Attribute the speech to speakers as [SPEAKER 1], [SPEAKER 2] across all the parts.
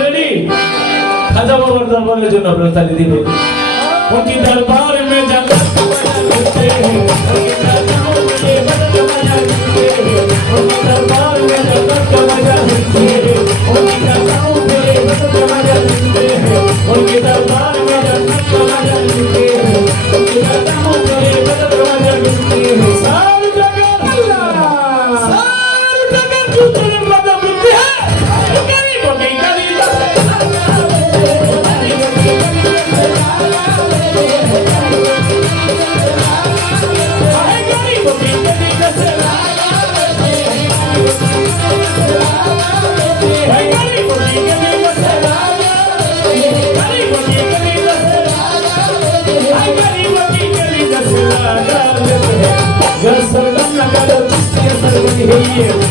[SPEAKER 1] Ready খাজা বাবার দরবারের জন্য আপনারা তালি দিবেন उनकी दरबार में जाकर मिलते हैं उनकी दरबार में दरबार में जाकर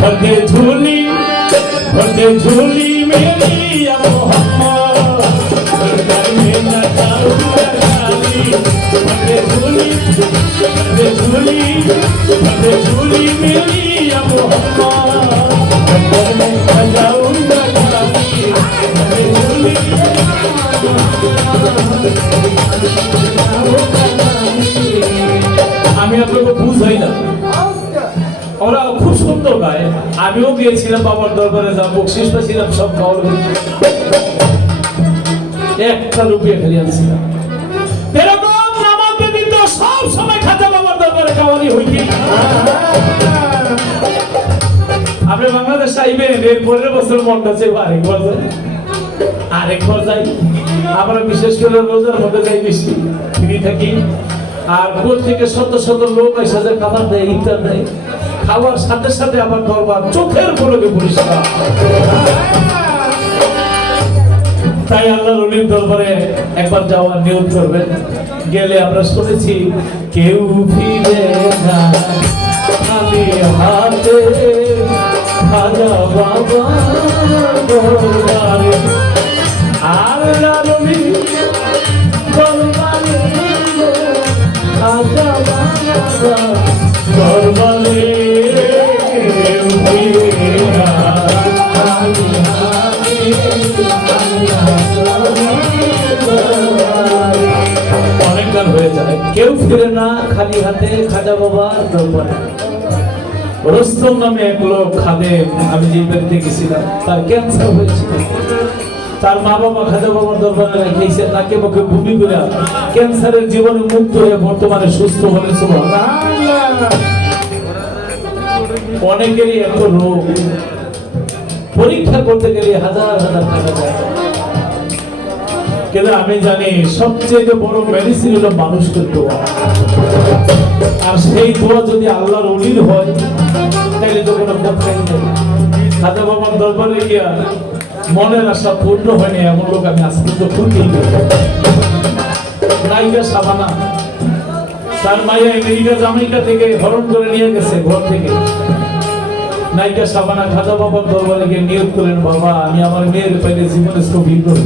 [SPEAKER 1] भरदे झूली भरदे झूली मेरी या मोहम्मद घर में न जाऊंगा झूली भरदे झूली मेरी या मोहम्मद घर में न जाऊंगा खाली भरदे झूली আমি আপনাকে বুঝাই না ওরা খুব সুন্দর গায় আমিও গিয়েছিলাম বাবার দরবারে যা বকশিস পেয়েছিলাম সব খাওয়ার একটা রুপিয়া খালি আনছিলাম খাওয়ানি হইতে। আপনি বাংলাদেশ আইবেন, এর পরের বছর মনটা চাইব আরেকবার যাই আরেকবার যাই। আমরা বিশেষ করে রোজার মধ্যে যাই বেশি। ফ্রি থাকি। আর কোথ থেকে শত শত লোক এসে যে খাবার দেয়, ইফতার দেয়। খাওয়ার সাথে সাথে আমার দরবার চোখের পলকে পরিষ্কার। আল্লাহ রলির দরবারে একবার যাওয়ার নিয়োগ করবেন। গেলে আমরা শুনেছি, কেউ ফিরে না। খালি হাতে খাজা বাবা দরবারে। আল্লাহ রলির দরবারে খাজা বাবা দরবারে। কেউ ফিরে হয়ে যায়। কেউ ফিরে না, খালি হাতে খাজা বাবা দরবারে রস্তম নামে এক লোক খাদে, আমি যে বাড়িতে গেছিলাম, তার ক্যান্সার হয়েছিল। তার মা বাবা খাজা বাবার দরবারে রেখেছে, তাকে মুখে ভূমি করে ক্যান্সারের জীবনে মুক্ত হয়ে বর্তমানে সুস্থ হয়েছিল অনেকেরই এত রোগ। পরীক্ষা করতে গেলে হাজার হাজার টাকা যায় কিন্তু আমি জানি সবচেয়ে বড় মেডিসিন হলো মানুষকে দোয়া। আর সেই দোয়া যদি আল্লাহর অলির হয়, তাহলে তো কোনো কথাই নেই। খাজা বাবার দরবারে গিয়া মনের আশা পূর্ণ হয়নি, এমন লোক আমি আজকে তো খুঁজেই নাইকা সাবানা, তার মাইয়া আমেরিকা, জামাইকা থেকে হরণ করে নিয়ে গেছে ঘর থেকে। নাইকা সাবানা, খাজা বাবার দরবারে গিয়ে নিয়োগ করলেন, বাবা, আমি আমার মেয়ের পাইলে জীবনে স্থবির করব